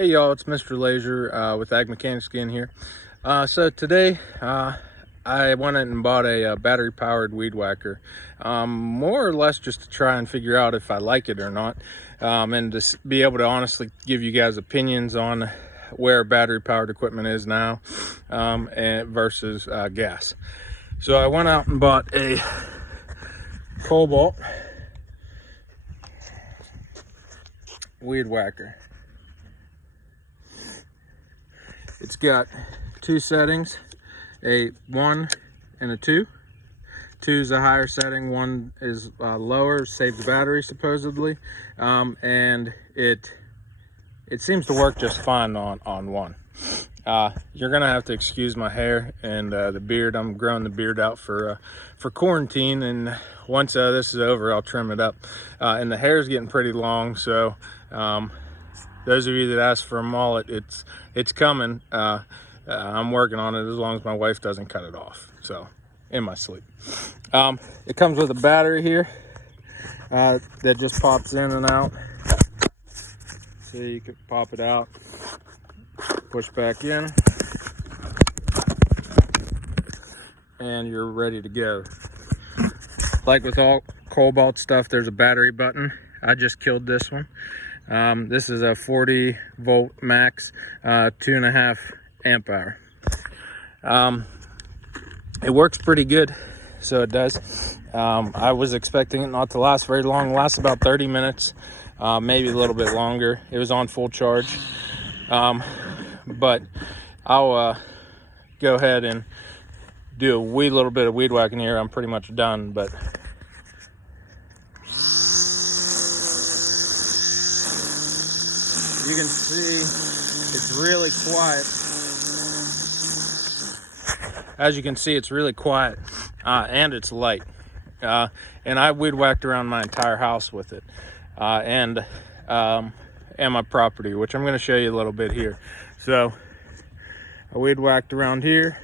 Hey y'all, it's Mr. Laser with Ag Mechanics again here. So today I went and bought a battery powered weed whacker, more or less just to try and figure out if I like it or not, and to be able to honestly give you guys opinions on where battery powered equipment is now and versus gas. So I went out and bought a Kobalt weed whacker. It's got two settings, a 1 and a 2. 2 is a higher setting, 1 is lower, saves battery supposedly, and it seems to work just fine on 1. You're gonna have to excuse my hair and the beard. I'm growing the beard out for quarantine, and once this is over, I'll trim it up. And the hair is getting pretty long, so those of you that asked for a mullet, it's coming. I'm working on it as long as my wife doesn't cut it off, so in my sleep. It comes with a battery here that just pops in and out, so you can pop it out, push back in, and you're ready to go. Like with all Kobalt stuff, there's a battery button. I just killed this one. This is a 40 volt max, 2.5 amp hour. It works pretty good, so it does. I was expecting it not to last very long. It lasts about 30 minutes, maybe a little bit longer. It was on full charge, but I'll go ahead and do a wee little bit of weed whacking here. I'm pretty much done, but you can see it's really quiet. As you can see, it's really quiet, and it's light. And I weed whacked around my entire house with it, and my property, which I'm going to show you a little bit here. So I weed whacked around here,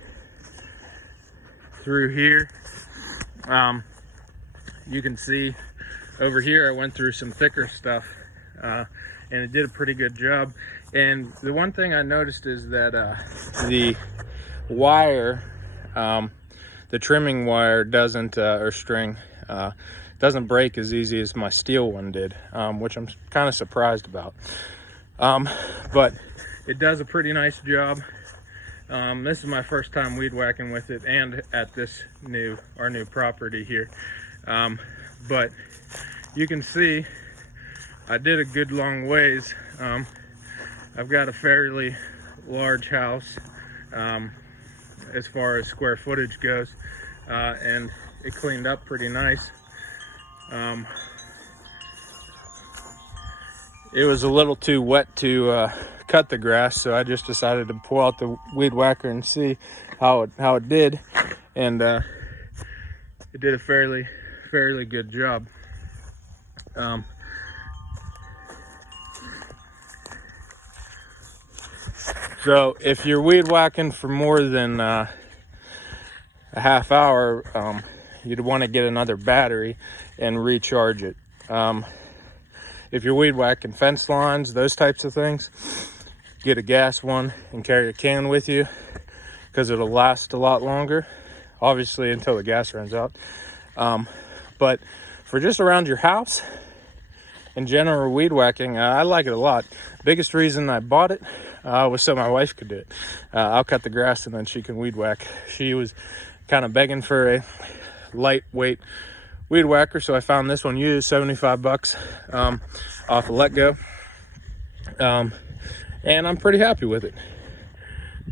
through here. You can see over here I went through some thicker stuff, and it did a pretty good job. And the one thing I noticed is that the wire, the trimming wire doesn't, or string, doesn't break as easy as my steel one did, which I'm kind of surprised about. But it does a pretty nice job. This is my first time weed whacking with it, and at our new property here. But you can see I did a good long ways. I've got a fairly large house as far as square footage goes, and it cleaned up pretty nice. It was a little too wet to cut the grass, so I just decided to pull out the weed whacker and see how it did, and it did a fairly good job. So if you're weed whacking for more than a half hour, you'd want to get another battery and recharge it. If you're weed whacking fence lines, those types of things, get a gas one and carry a can with you, because it'll last a lot longer, obviously until the gas runs out. But for just around your house, in general weed whacking, I like it a lot. Biggest reason I bought it was so my wife could do it. I'll cut the grass and then she can weed whack. She was kind of begging for a lightweight weed whacker, so I found this one used, $75 off of Let Go, and I'm pretty happy with it.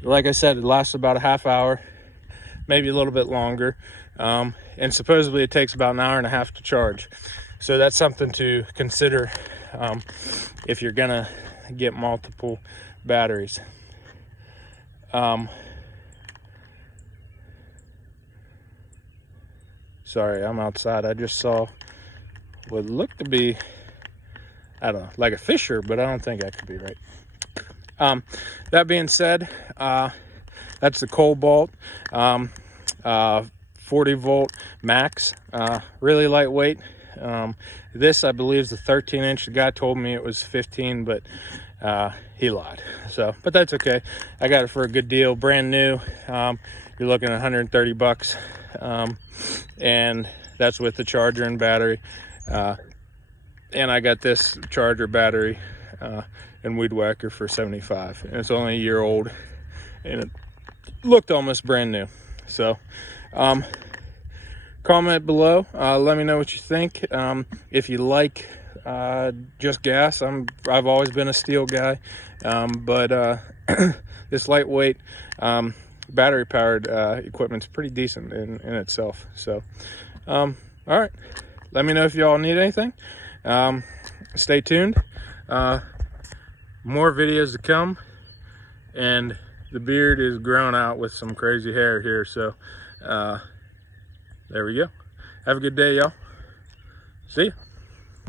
Like I said, it lasts about a half hour, maybe a little bit longer, and supposedly it takes about an hour and a half to charge. So that's something to consider if you're gonna get multiple batteries. Sorry, I'm outside. I just saw what looked to be, I don't know, like a fisher, but I don't think that could be right. That being said, that's the Kobalt 40 volt max, really lightweight. This, I believe, is the 13-inch. The guy told me it was 15, but he lied. So, but that's okay. I got it for a good deal, brand new. You're looking at 130 bucks, and that's with the charger and battery. And I got this charger, battery, and weed whacker for 75, and it's only a year old, and it looked almost brand new. So comment below, let me know what you think. If you like just gas, I've always been a steel guy, but this lightweight battery powered equipment's pretty decent in itself. So all right, let me know if y'all need anything. Stay tuned, more videos to come, and the beard is grown out with some crazy hair here. So there we go. Have a good day, y'all. See ya.